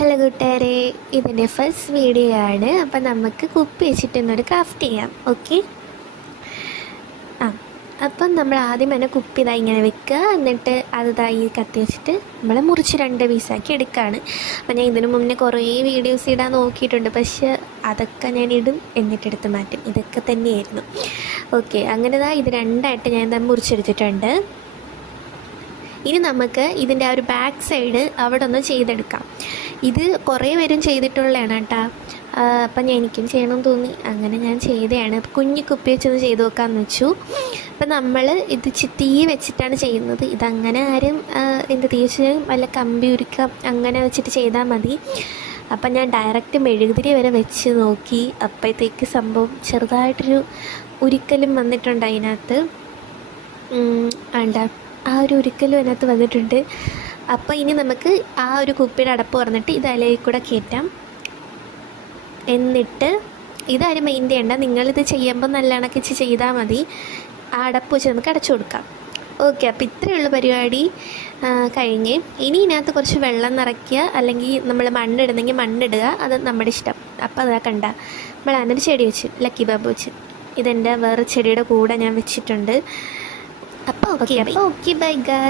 Hello കൂട്ടുകാരെ, ഇതിൻ്റെ first video ആണ്. അപ്പം നമുക്ക് കുപ്പി വെച്ചിട്ടൊന്നൊരു ക്രാഫ്റ്റ് ചെയ്യാം. ഓക്കെ. അപ്പം നമ്മൾ ആദ്യം തന്നെ കുപ്പി ഇതാ ഇങ്ങനെ വെക്കുക. എന്നിട്ട് അത് ഈ കത്തി വെച്ചിട്ട് നമ്മൾ മുറിച്ച് 2 പീസാക്കി എടുക്കുകയാണ്. അപ്പം ഞാൻ ഇതിനു മുന്നേ കുറേ വീഡിയോസ് ഇടാൻ നോക്കിയിട്ടുണ്ട്, പക്ഷേ അതൊക്കെ ഞാൻ ഇടും എന്നിട്ടെടുത്ത് മാറ്റും. ഇതൊക്കെ തന്നെയായിരുന്നു. ഓക്കെ, അങ്ങനെ ഇത് 2ആയിട്ട് ഞാൻ മുറിച്ചെടുത്തിട്ടുണ്ട്. ഇനി നമുക്ക് ഇതിൻ്റെ ആ ഒരു ബാക്ക് സൈഡ് അവിടെ ഒന്ന് ചെയ്തെടുക്കാം. ഇത് കുറേ പേരും ചെയ്തിട്ടുള്ളതാണ് കേട്ടോ. അപ്പം എനിക്കും ചെയ്യണമെന്ന് തോന്നി, അങ്ങനെ ഞാൻ ചെയ്തതാണ്. കുഞ്ഞു കുപ്പി വെച്ചൊന്ന് ചെയ്ത് നോക്കാമെന്ന് വെച്ചു. അപ്പം നമ്മൾ ഇത് തീ വെച്ചിട്ടാണ് ചെയ്യുന്നത്. ഇതങ്ങനെ ആരും തീ വെച്ച് വല്ല കമ്പി ഉരുക്കാം അങ്ങനെ വെച്ചിട്ട് ചെയ്താൽ മതി. അപ്പം ഞാൻ ഡയറക്റ്റ് മെഴുകുതിരി വരെ വെച്ച് നോക്കി. അപ്പോഴത്തേക്ക് സംഭവം ചെറുതായിട്ടൊരു ഉരുക്കലും വന്നിട്ടുണ്ട് അതിനകത്ത്. ആ ഒരു ഉരുക്കലും അതിനകത്ത് വന്നിട്ടുണ്ട്. അപ്പോൾ ഇനി നമുക്ക് ആ ഒരു കുപ്പിയുടെ അടപ്പ് തുറന്നിട്ട് ഇത് അതിലേക്ക് കൂടെ കയറ്റാം. എന്നിട്ട് ഇതാരും മൈൻഡ് ചെയ്യണ്ട, നിങ്ങളിത് ചെയ്യുമ്പോൾ നല്ല കണക്കിച്ച് ചെയ്താൽ മതി. ആ അടപ്പ് വെച്ച് നമുക്ക് അടച്ചു കൊടുക്കാം. ഓക്കെ, അപ്പോൾ ഇത്രയുള്ള പരിപാടി കഴിഞ്ഞ് ഇനി ഇതിനകത്ത് കുറച്ച് വെള്ളം നിറയ്ക്കുക, അല്ലെങ്കിൽ നമ്മൾ മണ്ണിടുന്നെങ്കിൽ മണ്ണിടുക, അത് നമ്മുടെ ഇഷ്ടം. അപ്പോൾ അതാ കണ്ട, നമ്മൾ അതിനൊരു ചെടി വെച്ച് ലക്കി ബാബു വെച്ച് ഇതെൻ്റെ വേറെ ചെടിയുടെ കൂടെ ഞാൻ വെച്ചിട്ടുണ്ട്. അപ്പോൾ ഓക്കെ ബൈ ഗൈസ്.